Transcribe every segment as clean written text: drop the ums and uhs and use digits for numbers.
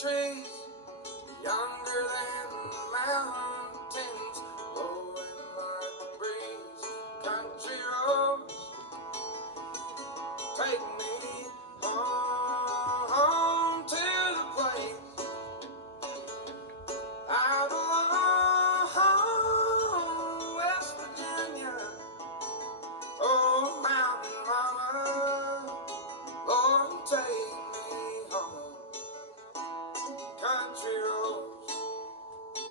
trees, yonder than the mountains, blowing like the breeze. Country roads, take me home to the place I belong, West Virginia. Oh, mountain mama, Lord, take me home. Country roads.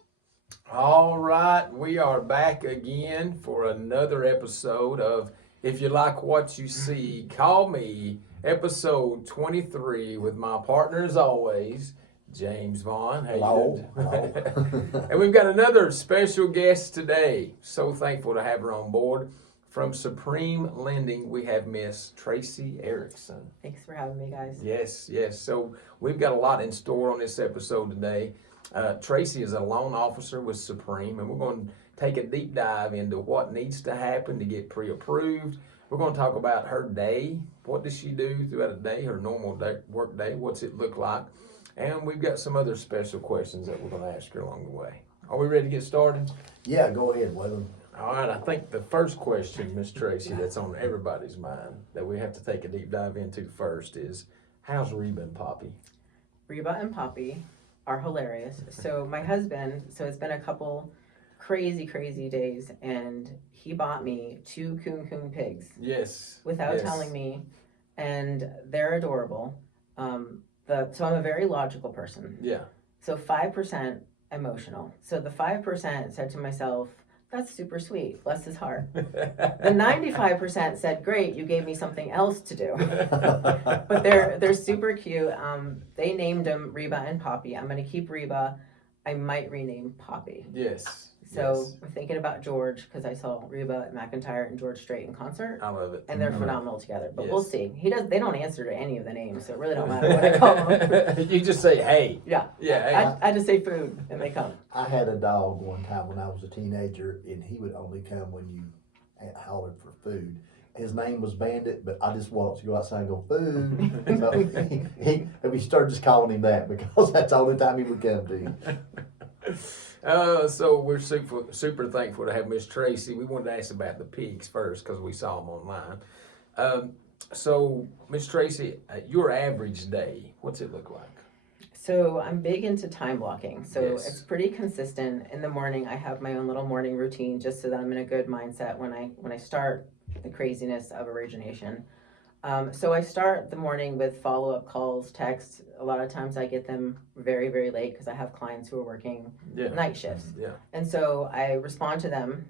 All right, we are back again for another episode of If You Like What You See, Call Me, episode 23, with my partner as always, James Vaughn. How you doing? And we've got another special guest today. So thankful to have her on board. From Supreme Lending, we have Miss Tracey Erickson. Thanks for having me, guys. Yes. So we've got a lot in store on this episode today. Tracey is a loan officer with Supreme, and we're going to take a deep dive into what needs to happen to get pre-approved. We're going to talk about her day. What does she do throughout a day, her normal work day? What's it look like? And we've got some other special questions that we're going to ask her along the way. Are we ready to get started? Yeah, go ahead, Waylon. All right, I think the first question, Miss Tracey, that's on everybody's mind that we have to take a deep dive into first is, how's Reba and Poppy? Reba and Poppy are hilarious. So my husband, it's been a couple crazy days, and he bought me 2 coon pigs. Yes. Without telling me, and they're adorable. So I'm a very logical person. Yeah. So 5% emotional. So the 5% said to myself, that's super sweet, bless his heart. The 95% said, great, you gave me something else to do. But they're super cute. They named them Reba and Poppy. I'm going to keep Reba. I might rename Poppy. Yes. So we're thinking about George, because I saw Reba McEntire and George Strait in concert. I love it. And they're phenomenal together. But Yes. we'll see. They don't answer to any of the names, so it really don't matter what I call them. You just say, hey. Yeah. Yeah. I just say food, and they come. I had a dog one time when I was a teenager, and he would only come when you hollered for food. His name was Bandit, but I just wanted to go outside and go, food. So and we started just calling him that because that's the only time he would come to you. So we're super thankful to have Miss Tracey. We wanted to ask about the pigs first because we saw them online. So Miss Tracey, your average day, what's it look like? So I'm big into time blocking. So Yes. it's pretty consistent. In the morning, I have my own little morning routine just so that I'm in a good mindset when I start the craziness of origination. So I start the morning with follow-up calls, texts. A lot of times I get them very, very late because I have clients who are working night shifts. Yeah. And so I respond to them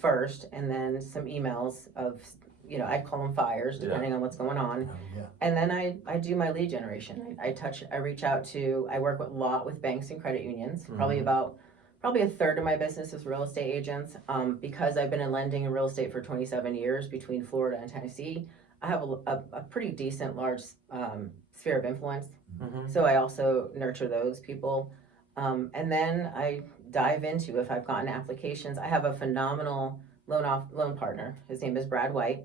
first, and then some emails of, I call them fires depending on what's going on. Oh, yeah. And then I do my lead generation. I reach out to, I work a lot with banks and credit unions. Probably a third of my business is real estate agents. Because I've been in lending and real estate for 27 years between Florida and Tennessee, I have a pretty decent large sphere of influence. So I also nurture those people. And then I dive into, if I've gotten applications, I have a phenomenal loan partner. His name is Brad White.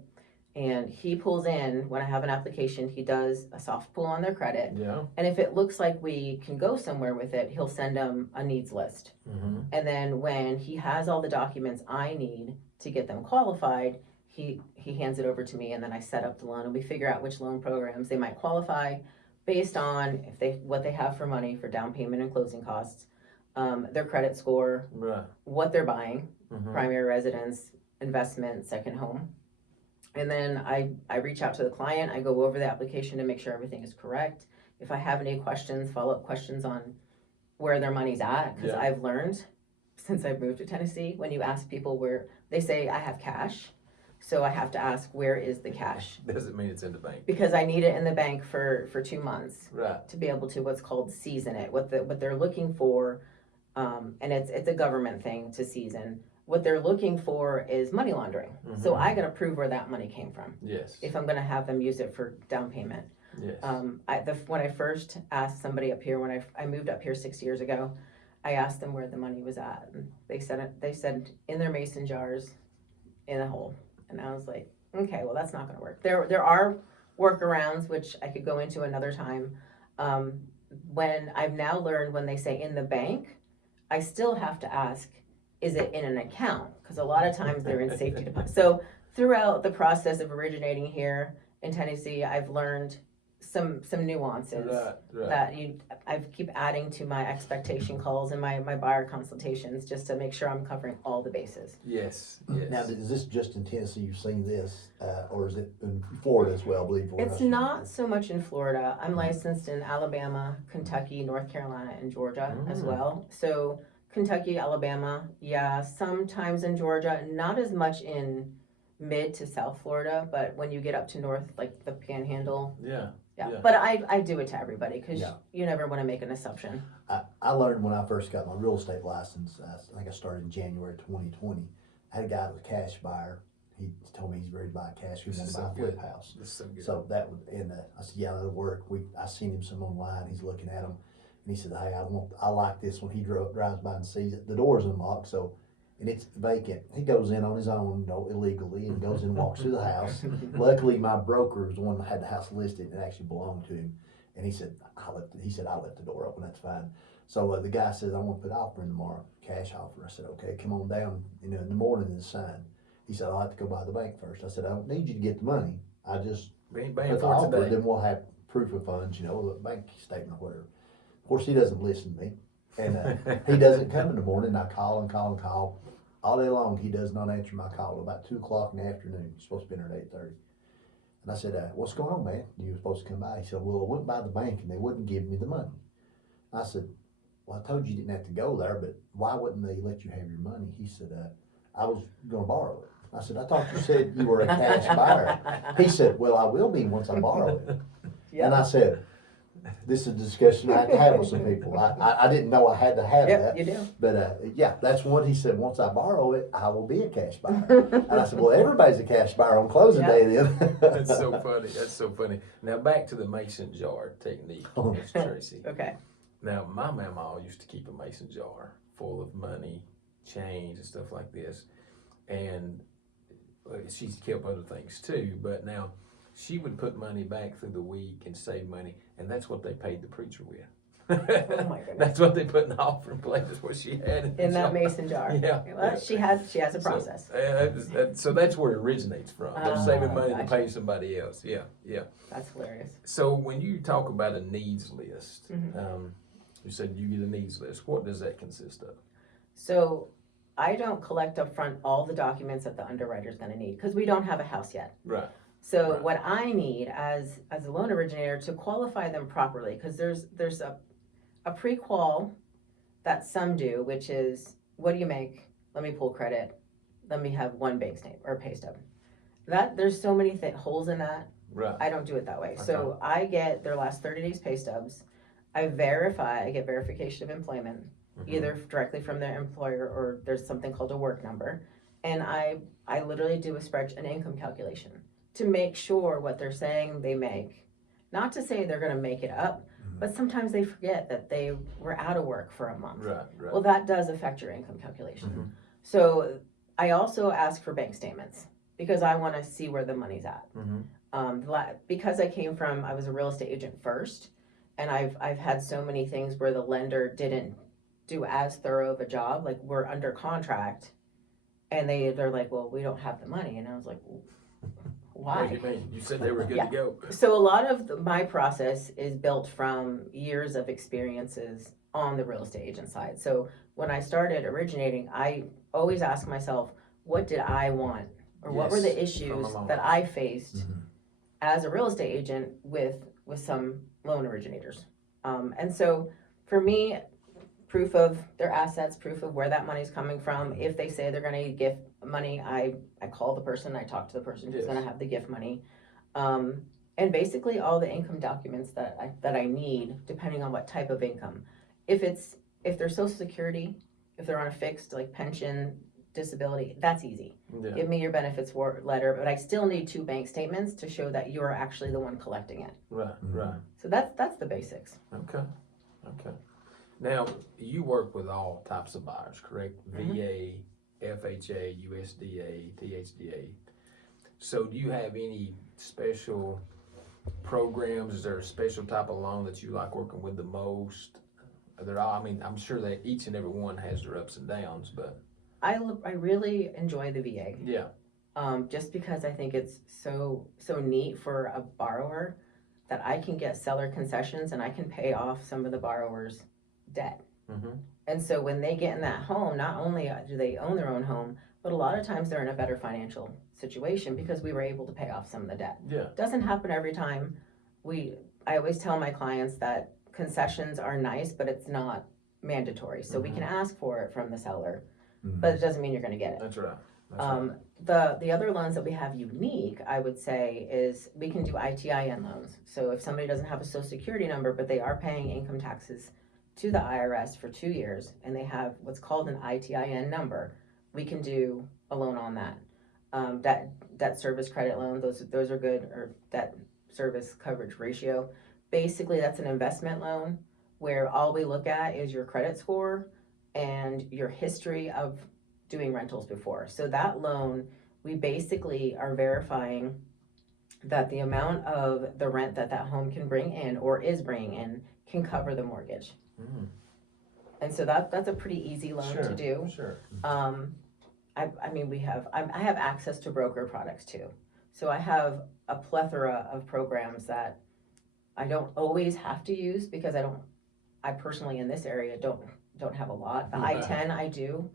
And he pulls in, when I have an application, he does a soft pull on their credit. Yeah. And if it looks like we can go somewhere with it, he'll send them a needs list. And then when he has all the documents I need to get them qualified, he hands it over to me, and then I set up the loan, and we figure out which loan programs they might qualify based on what they have for money for down payment and closing costs, their credit score, what they're buying, primary residence, investment, second home. And then I reach out to the client. I go over the application to make sure everything is correct. If I have any questions, follow-up questions on where their money's at, because I've learned since I've moved to Tennessee, when you ask people where, they say I have cash. So I have to ask, where is the cash? Doesn't mean it's in the bank. Because I need it in the bank for 2 months. Right. To be able to what's called season it. What they're looking for, and it's a government thing to season. What they're looking for is money laundering. So I gotta prove where that money came from. Yes. If I'm gonna have them use it for down payment. Yes. When I first asked somebody up here, when I moved up here 6 years ago, I asked them where the money was at, and they said in their mason jars, in a hole. And I was like, okay, well that's not gonna work. There are workarounds which I could go into another time. when I've now learned when they say in the bank, I still have to ask, is it in an account? Because a lot of times they're in safety deposit. So throughout the process of originating here in Tennessee, I've learned some nuances Right. that I keep adding to my expectation calls and my buyer consultations just to make sure I'm covering all the bases. Yes. Now, is this just in Tennessee you've seen this, or is it in Florida as well, I believe? It's not so much in Florida. I'm licensed in Alabama, Kentucky, North Carolina, and Georgia as well. So Kentucky, Alabama, yeah, sometimes in Georgia, not as much in mid to South Florida, but when you get up to north, like the Panhandle. Yeah. But I do it to everybody because Yeah. you never want to make an assumption. I learned when I first got my real estate license, I think I started in January 2020. I had a guy that was a cash buyer. He told me he's ready to buy cash. He wanted to buy a flip house. This is so good. So that would, and I said, yeah, that'll work. I seen him some online. He's looking at them, and he said, hey, I like this one. He drives by and sees it. The door's unlocked, so, and it's vacant. He goes in on his own, illegally, and goes in and walks through the house. Luckily, my broker was the one that had the house listed, and it actually belonged to him. And he said, I left the door open. That's fine. So the guy says, I want to put offer in tomorrow, cash offer. I said, okay, come on down, in the morning and sign. He said, I'll have to go by the bank first. I said, I don't need you to get the money. I just Bang put the for offer, today. then we'll have proof of funds, the bank statement or whatever. Of course, he doesn't listen to me. And he doesn't come in the morning. I call and call and call. All day long, he does not answer my call. About 2 o'clock in the afternoon. He's supposed to be in there at 8:30. And I said, what's going on, man? You were supposed to come by. He said, well, I went by the bank and they wouldn't give me the money. I said, well, I told you you didn't have to go there, but why wouldn't they let you have your money? He said, I was going to borrow it. I said, I thought you said you were a cash buyer. He said, well, I will be once I borrow it. Yeah. And I said, this is a discussion I had to have with some people. I didn't know I had to have that. You do. But yeah, that's one. He said, once I borrow it, I will be a cash buyer. And I said, well, everybody's a cash buyer on closing day then. That's so funny. That's so funny. Now back to the mason jar technique, Miss Tracey. Okay. Now my mama used to keep a mason jar full of money, change, and stuff like this, and she's kept other things too. But now she would put money back through the week and save money, and that's what they paid the preacher with. Oh my goodness. That's what they put in the offering plate. That's what she had In that mason jar. Yeah. Well, she has a process. So that's where it originates from. They're saving money to Gotcha. pay somebody else. Yeah. That's hilarious. So when you talk about a needs list, Mhm. you said you get a needs list. What does that consist of? So I don't collect up front all the documents that the underwriter's going to need because we don't have a house yet. Right. So Right. what I need as a loan originator to qualify them properly, because there's a pre-qual that some do, which is, what do you make? Let me pull credit. Let me have one bank statement or pay stub. There's so many holes in that. Right. I don't do it that way. Okay. So I get their last 30 days pay stubs. I get verification of employment, either directly from their employer or there's something called a work number. And I literally do an income calculation to make sure what they're saying they make. Not to say they're gonna make it up, but sometimes they forget that they were out of work for a month. Right. Well, that does affect your income calculation. Mhm. So I also ask for bank statements because I wanna see where the money's at. Because I was a real estate agent first, and I've had so many things where the lender didn't do as thorough of a job, like we're under contract, and they're like, well, we don't have the money, and I was like, why? What do you mean? You said they were good Yeah. to go. So a lot of my process is built from years of experiences on the real estate agent side. So when I started originating, I always ask myself, what did I want? Or what were the Yes, issues from a moment. that I faced Mhm. as a real estate agent with some loan originators? And so for me, proof of their assets, proof of where that money's coming from. If they say they're gonna gift money, I call the person, I talk to the person who's Yes. gonna have the gift money. And basically all the income documents that I need, depending on what type of income. If they're Social Security, if they're on a fixed, like pension, disability, that's easy. Yeah. Give me your benefits letter, but I still need 2 bank statements to show that you are actually the one collecting it. Right. Right. So that's the basics. Okay. Now, you work with all types of buyers, correct? Mhm. VA, FHA, USDA, THDA. So do you have any special programs? Is there a special type of loan that you like working with the most? They're all, I mean, I'm sure that each and every one has their ups and downs, but I really enjoy the VA. yeah. Just because I think it's so neat for a borrower that I can get seller concessions and I can pay off some of the borrower's debt. Mm-hmm. And so when they get in that home, not only do they own their own home, but a lot of times they're in a better financial situation because we were able to pay off some of the debt. Yeah. Doesn't happen every time. I always tell my clients that concessions are nice, but it's not mandatory. So we can ask for it from the seller, but it doesn't mean you're going to get it. That's right. The other loans that we have unique, I would say, is we can do ITIN loans. So if somebody doesn't have a social security number, but they are paying income taxes to the IRS for 2 years, and they have what's called an ITIN number, we can do a loan on that. Debt service credit loan, those are good, or debt service coverage ratio. Basically, that's an investment loan where all we look at is your credit score and your history of doing rentals before. So that loan, we basically are verifying that the amount of the rent that home can bring in or is bringing in can cover the mortgage. And so that's a pretty easy loan to do. Sure. I mean, I have access to broker products too. So I have a plethora of programs that I don't always have to use because I personally in this area don't have a lot. The I-10 I do,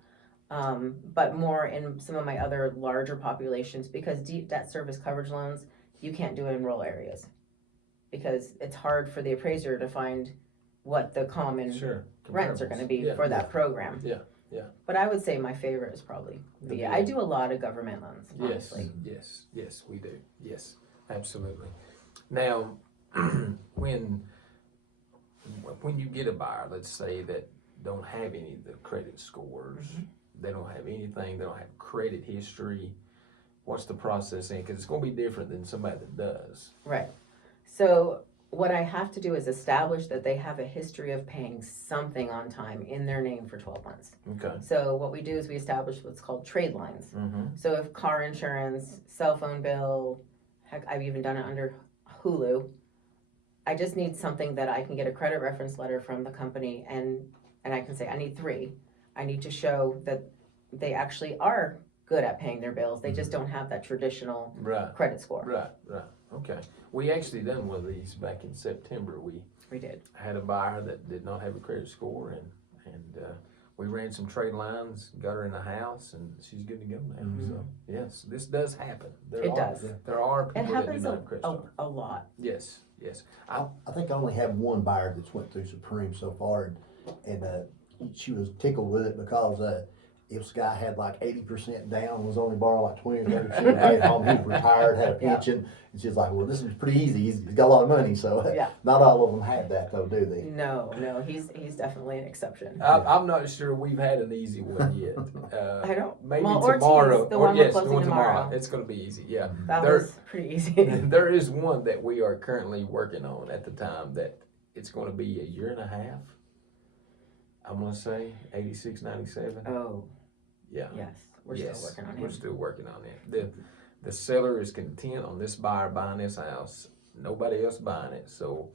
but more in some of my other larger populations because deep debt service coverage loans, you can't do it in rural areas because it's hard for the appraiser to find what the common rents are going to be for that program. Yeah. But I would say my favorite is probably VA. I do a lot of government loans, honestly. Yes, we do. Yes, absolutely. Now, when you get a buyer, let's say that don't have any of the credit scores, they don't have anything, they don't have credit history, what's the process in? Because it's going to be different than somebody that does. Right. So what I have to do is establish that they have a history of paying something on time in their name for 12 months. Okay. So what we do is we establish what's called trade lines. So if car insurance, cell phone bill, heck, I've even done it under Hulu. I just need something that I can get a credit reference letter from the company and I can say, I need 3. I need to show that they actually are good at paying their bills. They just don't have that traditional credit score. Right. Okay. We actually done one of these back in September. We did. Had a buyer that did not have a credit score and we ran some trade lines, got her in the house, and she's good to go now. So yes, this does happen. It does. There are people It happens that do not have credit score. a lot. Yes. I think I only have one buyer that's went through Supreme so far, and she was tickled with it because this guy had like 80% down, was only borrowing like 20 or 30% at home. He was retired, had a pension, and she's like, "Well, this is pretty easy. He's got a lot of money." So not all of them have that, though, do they? No, he's definitely an exception. I'm not sure we've had an easy one yet. I don't. Maybe well, tomorrow. The one we're the closing one tomorrow. It's going to be easy. Yeah. That was pretty easy. There is one that we are currently working on at the time that it's going to be a year and a half. I'm going to say 86, 97. Oh. Yeah. Yes, we're still working on it. We're still working on it. The seller is content on this buyer buying this house. Nobody else buying it, so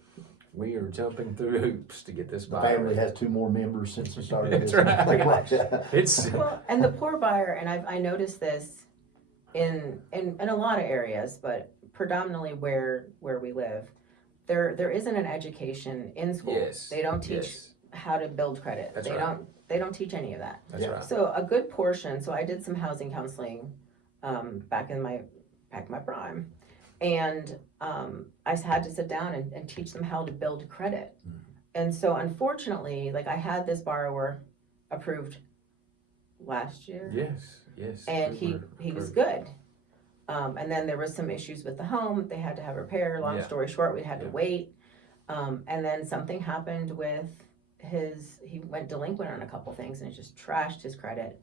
we are jumping through hoops to get this The buyer. family has 2 more members since we started That's this. right. Pretty much. It's Well, and the poor buyer, and I noticed this in a lot of areas, but predominantly where we live, there isn't an education in school. Yes. They don't teach how to build credit. That's they right. They don't teach any of that. That's right. So a good portion. So I did some housing counseling back in my prime, and I had to sit down and teach them how to build credit. And so unfortunately, like I had this borrower approved last year. Yes. And he was good. And then there was some issues with the home. They had to have repair. Long story short, we had to wait. And then something happened with he went delinquent on a couple things and it just trashed his credit.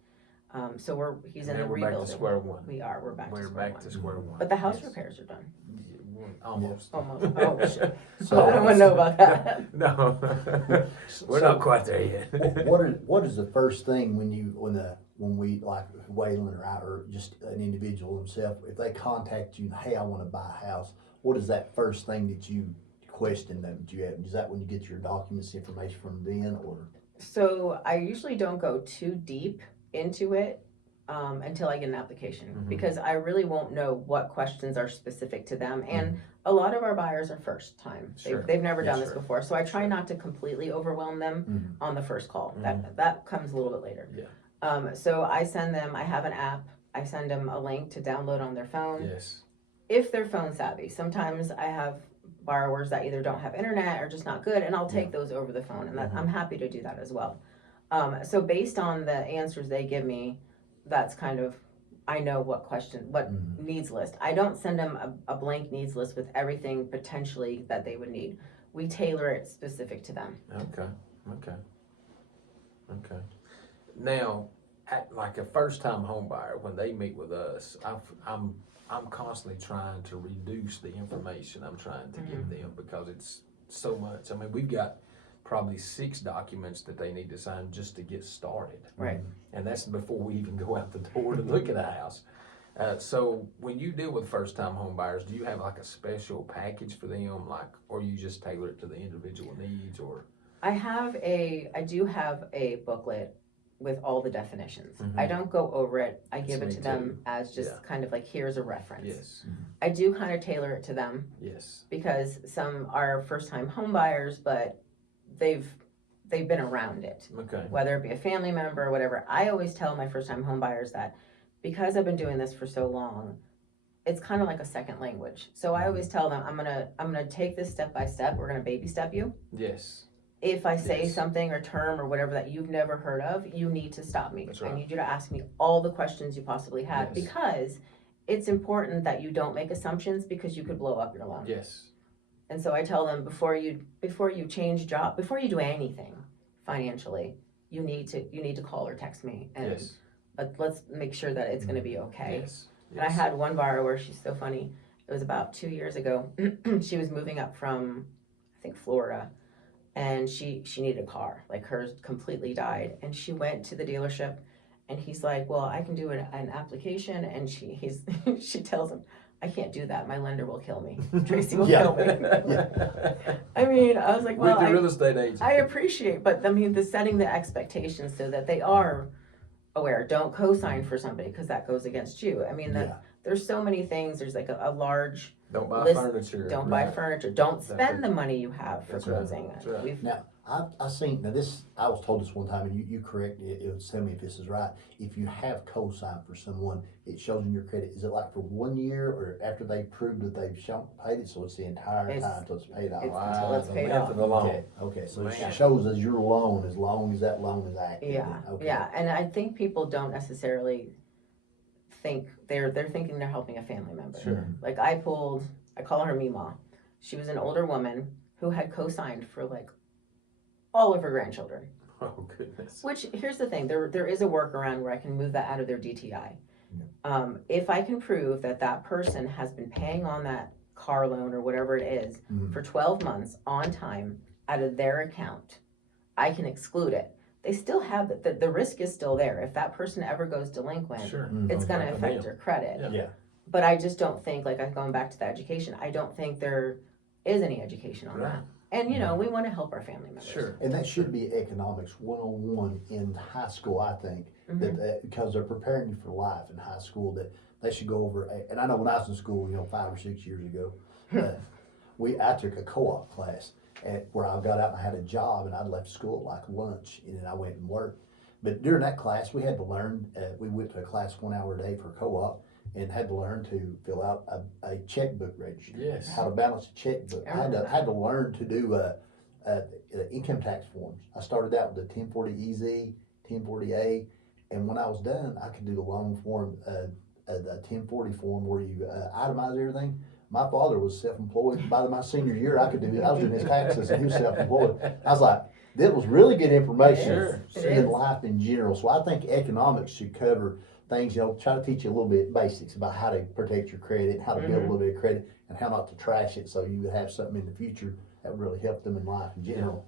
So he's in the rebuilding. Back to square one. We're back to square one. one. But the house repairs are done. Almost. Oh shit. So, I don't want to know about that. No. We're not quite there yet. What is the first thing when we like Waylon or just an individual himself, if they contact you, hey, I want to buy a house, what is that first thing that you question them? Do you have, is that when you get your documents information from them, or? So I usually don't go too deep into it until I get an application because I really won't know what questions are specific to them. And a lot of our buyers are first time. Sure. They've never done Yeah, this sure. before. So I try Sure. not to completely overwhelm them on the first call. That comes a little bit later. Yeah. So I send them, I have an app. I send them a link to download on their phone. Yes. If they're phone savvy. Sometimes I have borrowers that either don't have internet or just not good, and I'll take those over the phone, and I'm happy to do that as well. So based on the answers they give me, that's kind of, I know what needs list. I don't send them a blank needs list with everything potentially that they would need. We tailor it specific to them. Okay. Now, like a first-time home buyer, when they meet with us, I'm constantly trying to reduce the information I'm trying to give them because it's so much. I mean, we've got probably 6 documents that they need to sign just to get started. Right. And that's before we even go out the door to look at a house. So when you deal with first-time home buyers, do you have like a special package for them, or you just tailor it to the individual needs, or? I do have a booklet with all the definitions. I don't go over it. I give it to them as just kind of like, here's a reference. Yes. I do kind of tailor it to them. Yes. Because some are first-time home buyers, but they've been around it. Okay. Whether it be a family member or whatever. I always tell my first-time home buyers that because I've been doing this for so long, it's kind of like a second language. So I always tell them, I'm gonna take this step by step. We're gonna baby step you. Yes. If I say something or term or whatever that you've never heard of, you need to stop me. That's right. I need you to ask me all the questions you possibly had because it's important that you don't make assumptions because you could blow up your loan. Yes. And so I tell them before you change job, before you do anything financially, you need to call or text me and let's make sure that it's going to be okay. Yes. And I had one borrower, she's so funny. It was about 2 years ago. She was moving up from, I think, Florida, and she needed a car. Like, hers completely died, and she went to the dealership, and he's like, "Well, I can do an application," and she tells him, "I can't do that. My lender will kill me. Tracy will kill me." I mean, I was like, well, with the real estate agent. I appreciate, but I mean, the setting the expectations so that they are aware. Don't co-sign for somebody because that goes against you. I mean, there's so many things. There's like a large don't buy list. furniture. Don't buy furniture. Don't Exactly. spend the money you have for That's right. closing. That's right. Now, I seen, now this, I was told this one time, and you correct me, tell me if this is right. If you have co-sign for someone, it shows in your credit, is it like for 1 year or after they proved that they've paid it, so it's the entire time until it's paid off? Until it's the paid length off. of the loan. Okay, so Man. it shows as your loan as long as that loan is active. Yeah, Okay. yeah, and I think people don't necessarily think they're thinking they're helping a family member. Sure. Like I call her Mima. She was an older woman who had co-signed for like all of her grandchildren. Oh goodness. Which, here's the thing, there is a workaround where I can move that out of their DTI. If I can prove that person has been paying on that car loan or whatever it is for 12 months on time out of their account, I can exclude it. They still have the risk is still there. If that person ever goes delinquent, Sure. it's going to affect their credit. Yeah. But I just don't think, like I'm going back to the education, I don't think there is any education on that. And, we want to help our family members. Sure. And that should be economics 101 in high school, I think, that because they're preparing you for life in high school, that they should go over. And I know when I was in school, 5 or 6 years ago, I took a co-op class where I got out and I had a job, and I'd left school at like lunch, and then I went and worked. But during that class, we had to learn. We went to a class 1 hour a day for co-op, and had to learn to fill out a checkbook register. Yes. How to balance a checkbook. I had to learn to do income tax forms. I started out with the 1040EZ, 1040A, and when I was done, I could do the loan form, the 1040 form where you itemize everything. My father was self-employed. By my senior year, I was doing his taxes, and he was self-employed. I was like, that was really good information in life in general. So I think economics should cover things, try to teach you a little bit basics about how to protect your credit, how to build a little bit of credit, and how not to trash it so you would have something in the future that would really help them in life in general.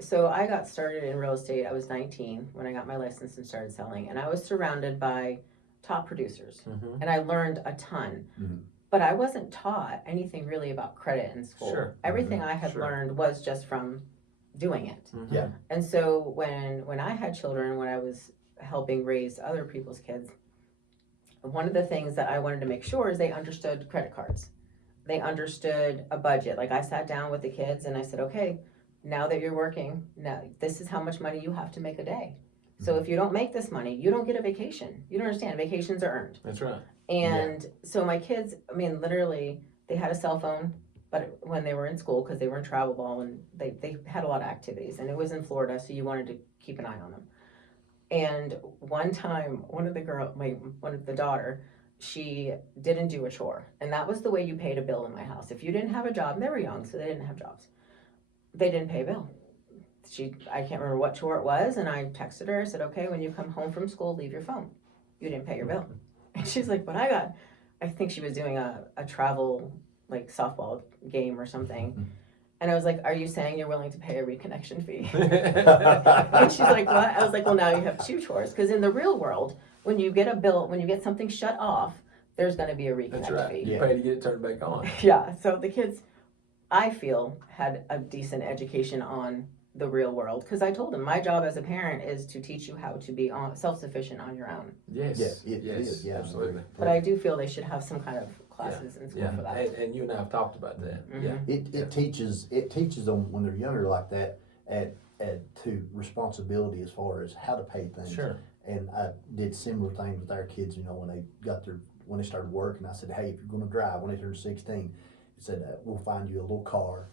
So I got started in real estate. I was 19 when I got my license and started selling, and I was surrounded by top producers, and I learned a ton. But I wasn't taught anything really about credit in school. Sure. Everything I had Sure. learned was just from doing it. Mhm. Yeah. And so when I had children, when I was helping raise other people's kids, one of the things that I wanted to make sure is they understood credit cards. They understood a budget. Like I sat down with the kids and I said, okay, now that you're working, now this is how much money you have to make a day. So if you don't make this money, you don't get a vacation. You don't understand, vacations are earned. That's right. And so my kids, I mean, literally, they had a cell phone, but when they were in school, because they were in travel ball and they had a lot of activities, and it was in Florida, so you wanted to keep an eye on them. And one time, one of the daughter, she didn't do a chore, and that was the way you paid a bill in my house. If you didn't have a job, and they were young, so they didn't have jobs, they didn't pay a bill. I can't remember what chore it was, and I texted her. I said, okay, when you come home from school, leave your phone. You didn't pay your bill. And she's like, but I think she was doing a travel, like, softball game or something. And I was like, are you saying you're willing to pay a reconnection fee? And she's like, what? I was like, well, now you have two chores. Because in the real world, when you get a bill, when you get something shut off, there's going to be a reconnect That's right. fee. You pay to get it turned back on. Yeah, so the kids, I feel, had a decent education on the real world. Because I told them, my job as a parent is to teach you how to be self-sufficient on your own. Yes. Yeah, it is. Yeah, Absolutely. But I do feel they should have some kind of classes in school Yeah. for that. And you and I have talked about that. Mhm. Yeah. It teaches them when they're younger like that at to responsibility as far as how to pay things. Sure. And I did similar things with our kids, when they started working. I said, hey, if you're going to drive, when they turn 16, I said, we'll find you a little car,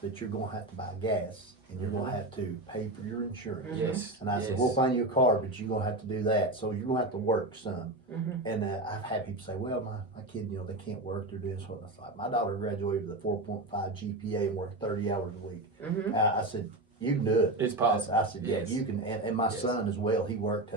but you're going to have to buy gas, and you're going to have to pay for your insurance. Yes. And I said, Yes. we'll find you a car, but you're going to have to do that. So you're going to have to work some. Mhm. And I've had people say, well, my kid, they can't work, they're doing this. What? I was like, my daughter graduated with a 4.5 GPA and worked 30 hours a week. Mhm. I said, you can do it. It's possible. I said, yeah, Yes. you can. And my Yes. son as well, he worked,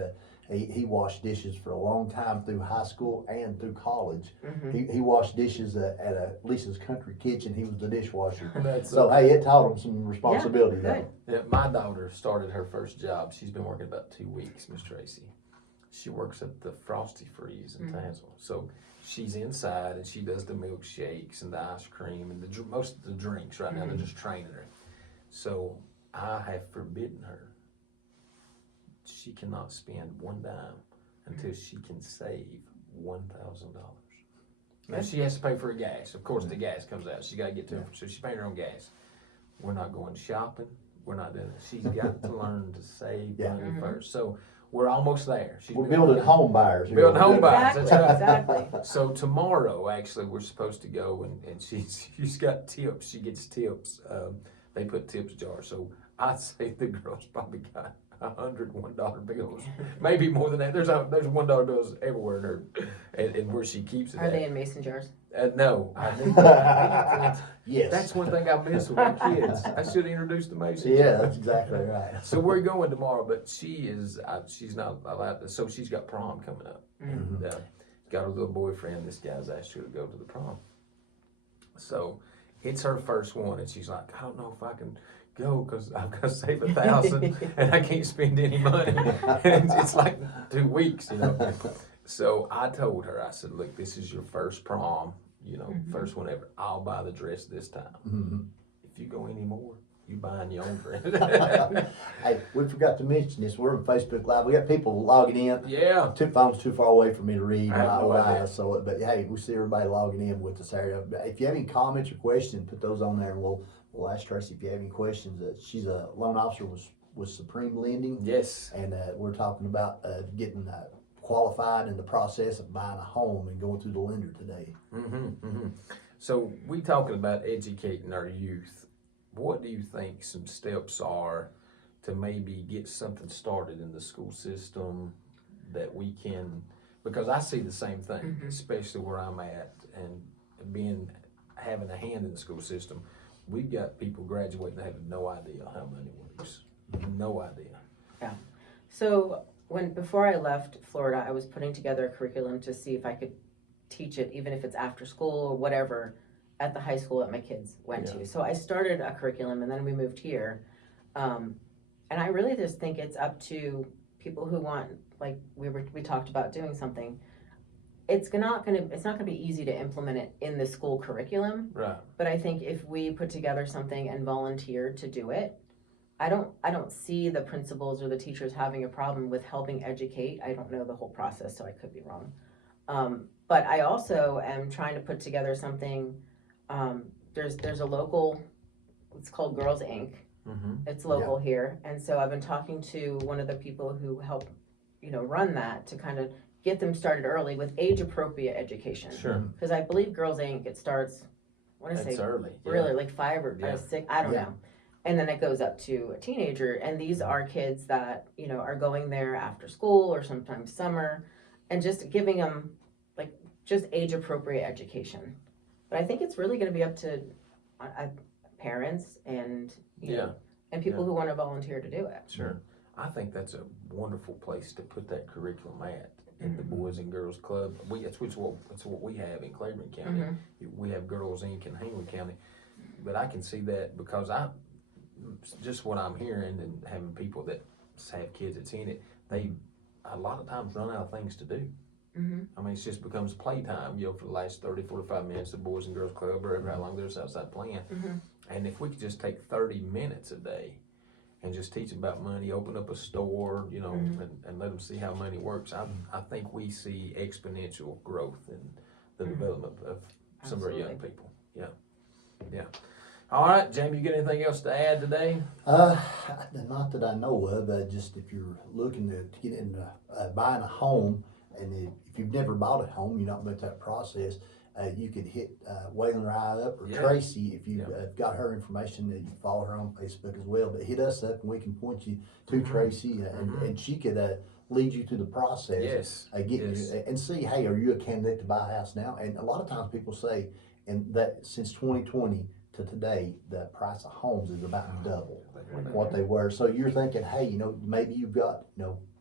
he washed dishes for a long time through high school and through college. Mhm. He washed dishes at Lisa's Country Kitchen. He was the dishwasher. That's So, hey, it taught him some responsibility. Good. Yeah, my daughter started her first job. She's been working about 2 weeks, Miss Tracy. She works at the Frosty Freeze in Tazewell. So she's inside and she does the milkshakes and the ice cream and most of the drinks right now. They're just training her. So I have forbidden her. She cannot spend one dime until she can save $1,000. Now she has to pay for her gas. Of course, the gas comes out. She got to get to it. So she's paying her own gas. We're not going shopping. We're not doing it. She's got to learn to save money first. So we're almost there. We're building home buyers. here. Building home buyers. Exactly, That's right. exactly. So tomorrow, actually, we're supposed to go and she's got tips. She gets tips. They put tips jars. So I'd say the girl's probably got $101 bills, maybe more than that. There's $1 bills everywhere in her, and where she keeps it. Are they in mason jars? No, Yes. that's one thing I miss with my kids. I should introduce the Mason. Yeah, that's exactly right. So we're going tomorrow, but she's not allowed to. So she's got prom coming up. Mm-hmm. And, got a little boyfriend. This guy's asked her to go to the prom. So it's her first one, and she's like, I don't know if I can go because I've got to save $1,000 and I can't spend any money. And it's like 2 weeks, So I told her, I said, look, this is your first prom, first one ever. I'll buy the dress this time. Mm-hmm. If you go anymore, you buying your own dress. Hey, we forgot to mention this. We're on Facebook Live. We got people logging in. Yeah. Two phones too far away for me to read I have my no old idea. eyes. So, but hey, we see everybody logging in with us there. If you have any comments or questions, put those on there, and we'll ask Tracey if you have any questions. She's a loan officer with Supreme Lending, Yes. and we're talking about getting qualified in the process of buying a home and going through the lender today. So we talking about educating our youth. What do you think some steps are to maybe get something started in the school system that we can, because I see the same thing, especially where I'm at and having a hand in the school system. We've got people graduating that have no idea how money works. No idea. Yeah. So before I left Florida, I was putting together a curriculum to see if I could teach it, even if it's after school or whatever, at the high school that my kids went to. So I started a curriculum, and then we moved here. And I really just think it's up to people who want, like we talked about doing something. it's not gonna be easy to implement it in the school curriculum. Right. But I think if we put together something and volunteer to do it, I don't see the principals or the teachers having a problem with helping educate. I don't know the whole process, so I could be wrong. But I also am trying to put together something. There's a local, it's called Girls Inc. Mm-hmm. It's local here, and so I've been talking to one of the people who help, run that to kind of get them started early with age-appropriate education. Sure. Because I believe Girls Inc. It starts, I want to That's say early. Yeah. really like 5 or Yeah. 6. I don't know. And then it goes up to a teenager, and these are kids that are going there after school or sometimes summer, and just giving them like just age-appropriate education. But I think it's really going to be up to parents and and people who want to volunteer to do it. Sure. I think that's a wonderful place to put that curriculum at, in the Boys and Girls Club. It's what we have in Claiborne County. We have Girls Inc. in Haywood County. But I can see that because just what I'm hearing and having people that have kids that's in it, they a lot of times run out of things to do. I mean, it just becomes playtime, for the last 30, 45 minutes, the Boys and Girls Club, or how long they're outside playing. And if we could just take 30 minutes a day and just teach them about money, open up a store, and let them see how money works, I think we see exponential growth in the development of some of our young people. Yeah. All right, Jamie, you got anything else to add today? Not that I know of. Just if you're looking to get into buying a home, and if you've never bought a home, you're not about that process, you could hit Waylon Rye up or Tracey if you've got her information. You can follow her on Facebook as well. But hit us up and we can point you to Tracey, and she could lead you through the process. You and see, hey, are you a candidate to buy a house now? And a lot of times people say, and that since 2020 to today, the price of homes is about double what they were. So you're thinking, hey, maybe you've got,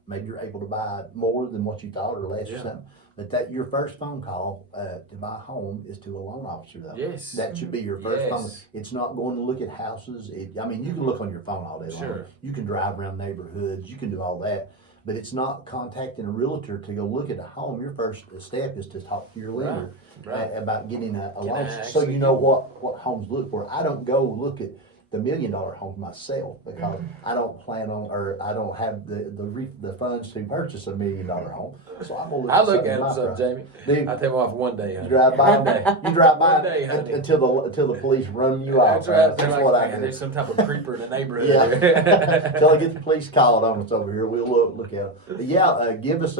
maybe you're able to buy more than what you thought or less or something. But that your first phone call to buy a home is to a loan officer, though. Yes. That should be your first phone. It's not going to look at houses. You can look on your phone all day long. Sure. You can drive around neighborhoods. You can do all that. But it's not contacting a realtor to go look at a home. Your first step is to talk to your lender about getting a loan, so you know what homes to look for. I don't go look at the $1 million home myself because I don't plan on, or I don't have the funds to purchase $1 million home. So I'm gonna look at them, Jamie. Dude, I take them off one day. You drive by them. You drive by One day, until the police run you off. That's That's right. what I do. There's some type of creeper in the neighborhood. Until I get the police called on us over here, we'll look at it. Give us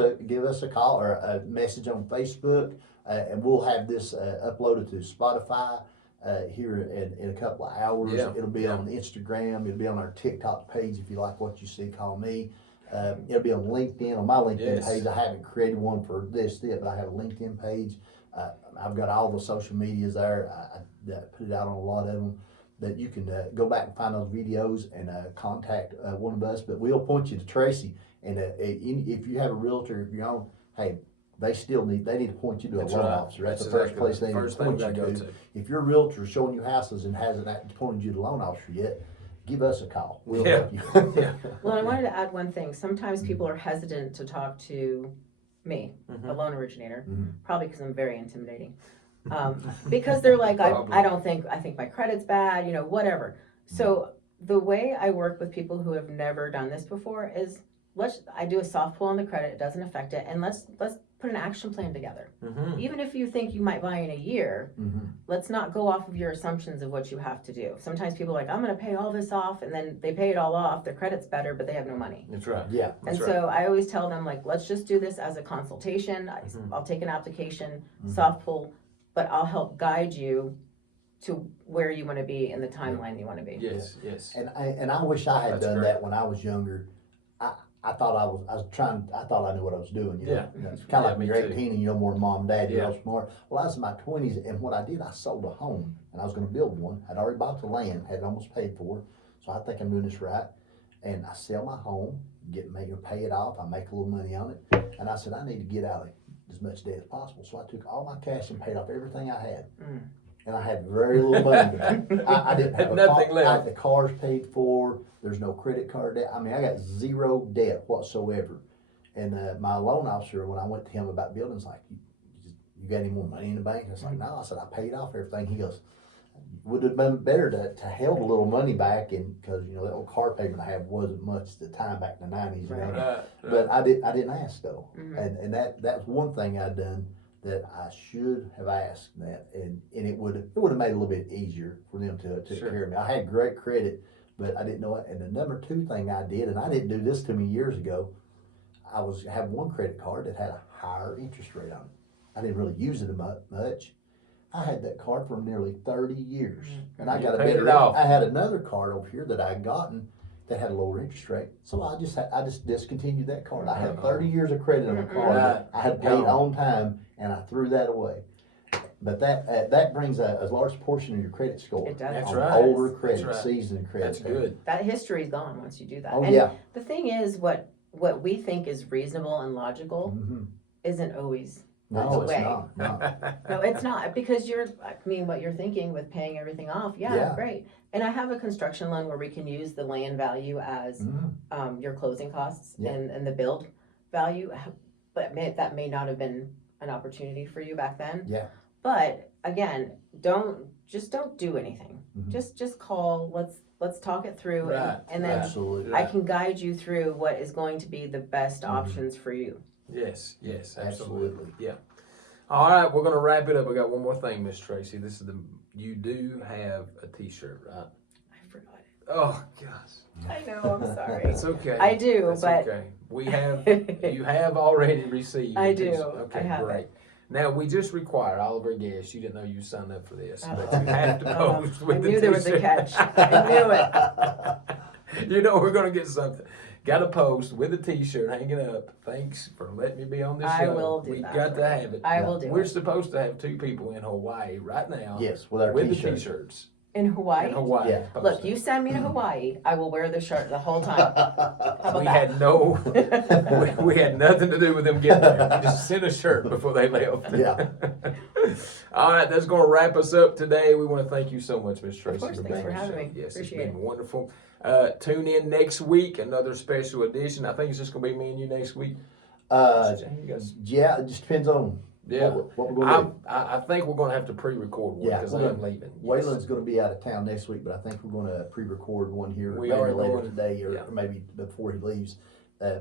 a call or a message on Facebook, and we'll have this uploaded to Spotify. Here in a couple of hours. It'll be on Instagram. It'll be on our TikTok page. If you like what you see, call me. It'll be on LinkedIn, on my LinkedIn page. I haven't created one for this yet, but I have a LinkedIn page. I've got all the social medias there. I put it out on a lot of them that you can go back and find those videos and contact one of us. But we'll point you to Tracey. And if you have a realtor, if you're on, hey, they need to point you to a loan officer. That's the first place they need to point you to. If your realtor is showing you houses and hasn't pointed you to a loan officer yet, give us a call. We'll help you. Well, I wanted to add one thing. Sometimes people are hesitant to talk to me, a loan originator, probably because I'm very intimidating. Because they're like, I think my credit's bad, whatever. So the way I work with people who have never done this before is I do a soft pull on the credit. It doesn't affect it, and let's put an action plan together. Even if you think you might buy in a year, let's not go off of your assumptions of what you have to do. Sometimes people are like, I'm going to pay all this off, and then they pay it all off. Their credit's better, but they have no money. That's right. Yeah. So I always tell them, like, let's just do this as a consultation. I'll take an application, soft pull, but I'll help guide you to where you want to be in the timeline you want to be. Yes. And I wish I had done that when I was younger. I thought I thought I knew what I was doing. It's kind of like when you're 18 and you know more than mom and dad. You're all smart. Well, I was in my 20s, and what I did, I sold a home, and I was going to build one. I'd already bought the land, had it almost paid for. So I think I'm doing this right. And I sell my home, pay it off. I make a little money on it, and I said I need to get out of as much debt as possible. So I took all my cash and paid off everything I had. And I had very little money. I didn't have nothing left. The car's paid for. There's no credit card debt. I mean, I got zero debt whatsoever. And my loan officer, when I went to him about building, was like, you got any more money in the bank? I was like, no. I said, I paid off everything. He goes, would have been better to held a little money back, and because that old car payment I had wasn't much at the time back in the 90s, But I didn't ask though, and that was one thing I'd done that I should have asked that, and it would have made it a little bit easier for them to take care of me. I had great credit, but I didn't know it. And the number two thing I did, and I didn't do this to me years ago, I had one credit card that had a higher interest rate on it. I didn't really use it much. I had that card for nearly 30 years, and I got a better. I had another card over here that I had gotten that had a lower interest rate, so I just discontinued that card. I had 30 years of credit on the card. I had paid on time, and I threw that away. But that brings a large portion of your credit score. It does. That's on right. Older credit, seasoned credit. That's good. That history is gone once you do that. Oh, and yeah. the thing is, what we think is reasonable and logical isn't always No, the it's way. not. No. No, it's not, because what you're thinking with paying everything off, great. And I have a construction loan where we can use the land value as your closing costs and the build value, but that may not have been an opportunity for you back then. Yeah. But again, don't do anything. Just call. Let's talk it through, and then Absolutely. I can guide you through what is going to be the best options for you. Yes, absolutely. Yeah. All right, we're gonna wrap it up. We got one more thing, Miss Tracey. You do have a T-shirt, right? I forgot it. Oh gosh. I know. I'm sorry. It's okay. I do, It's but okay. You have already received. I a do. T-shirt. Okay, I have great. it. Now we just require all of our guests. You didn't know you signed up for this, but you have to post I with the knew there was a T-shirt. catch. I knew it. You know we're gonna get something. Got to post with a T-shirt hanging up. Thanks for letting me be on this show. I will do We that. got to have it. I will do We're it. supposed to have 2 people in Hawaii right now. Yes, with our with the T-shirts. T-shirts In Hawaii? in Hawaii. Yeah. Look, you send me to Hawaii, I will wear the shirt the whole time. How about We that? had no, we had nothing to do with them getting there. We just sent a shirt before they left. Yeah. All right, that's going to wrap us up today. We want to thank you so much, Miss Tracey. course, thanks being for on the having show. me. Yes, Appreciate it's been it. wonderful. Tune in next week, another special edition. I think it's just going to be me and you next week. You guys- Yeah, it just depends on Yeah. what we're going to do. I think we're going to have to pre-record one Yeah, because we're I'm leaving. Waylon's going to be out of town next week, but I think we're going to pre-record one here We maybe are later going- today or yeah. maybe before he leaves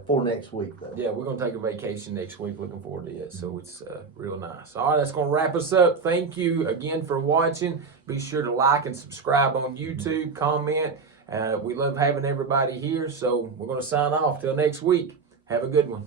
for next week, though. Yeah, we're going to take a vacation next week. Looking forward to it. So it's real nice. All right, that's going to wrap us up. Thank you again for watching. Be sure to like and subscribe on YouTube, comment. We love having everybody here. So we're going to sign off till next week. Have a good one.